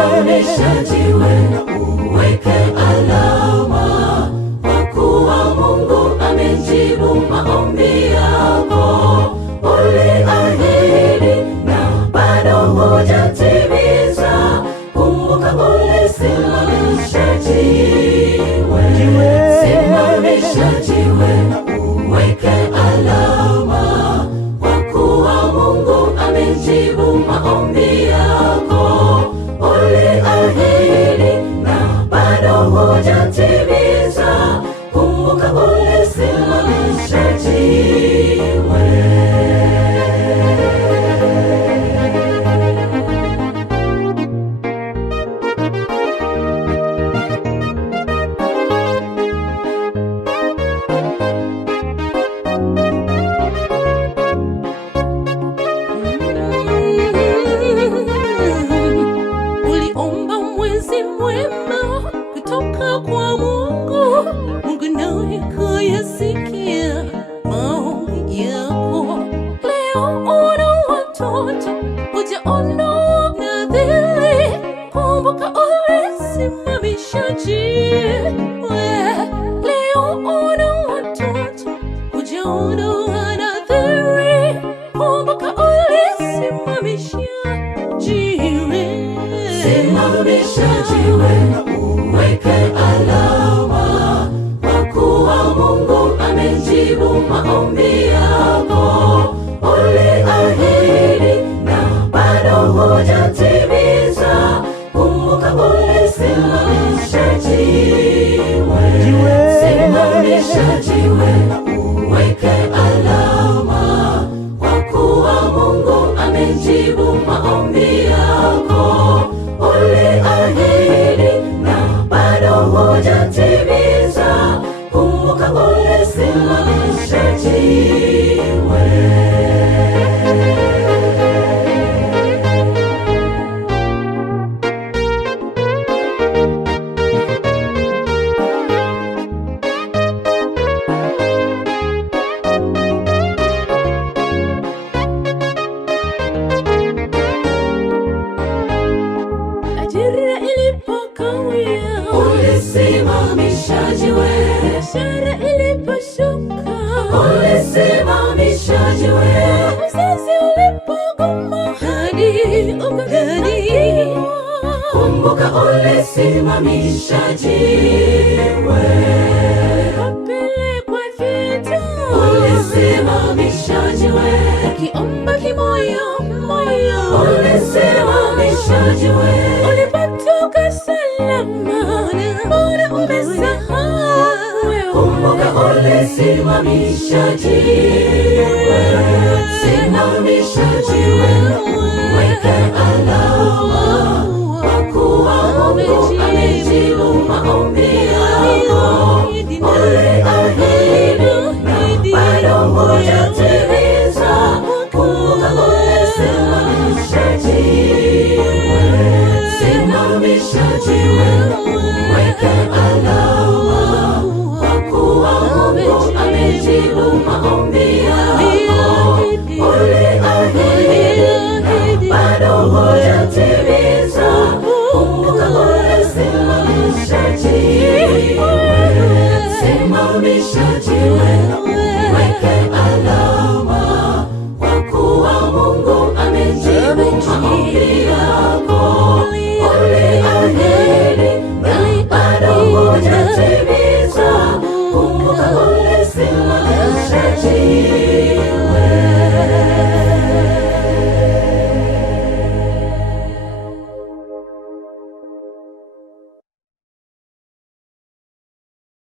Simamisha jiwe, uweke alama, kwa kuwa Mungu amejibu maombi yako. Uliahidi na bado hujatimiza. Kumbuka ulisimamisha jiwe. Simamisha jiwe, uweke alama, kwa kuwa Mungu amejibu maombi yako. Uliahidi na bado hujatimiza. Kumbuka ulisimamisha jiwe. Mwema kutoka kwa Mungu, Mungu naye kuyasikia maombi yako. Leo una watoto, hujaondoa nadhiri. Kumbuka ulisimamisha jiwe. Leo una watoto, hujaondoa nadhiri. Kumbuka ulisimamisha jiwe. Simamisha jiwe, uweke alama, kwa kuwa Mungu amejibu maombi yako. Uliahidi na bado hujatimiza. Kumbuka ulisimamisha jiwe. Simamisha jiwe, uweke alama, kwa kuwa Mungu amejibu maombi yako. Uliahidi na bado hujatimiza. Kumbuka ulisimamisha jiwe. Ulisimamisha jiwe. Biashara iliposhuka, ulisimamisha jiwe. Uzazi ulipogoma, hadi ukagani. Kumbuka ulisimamisha jiwe. Upelekwa vita, ulisimamisha jiwe. Ukiomba kimoyo moyo, ulisimamisha jiwe. Ulipatoka salama, mbona umesahau? Kumbuka ulisimamisha jiwe. Simamisha jiwe, uweke alama, kwa kuwa Mungu amejibu maombi yako. Uliahidi na bado hujatimiza. Kumbuka ulisimamisha jiwe. Simamisha jiwe, uweke alama, kwa kuwa Mungu amejibu maombi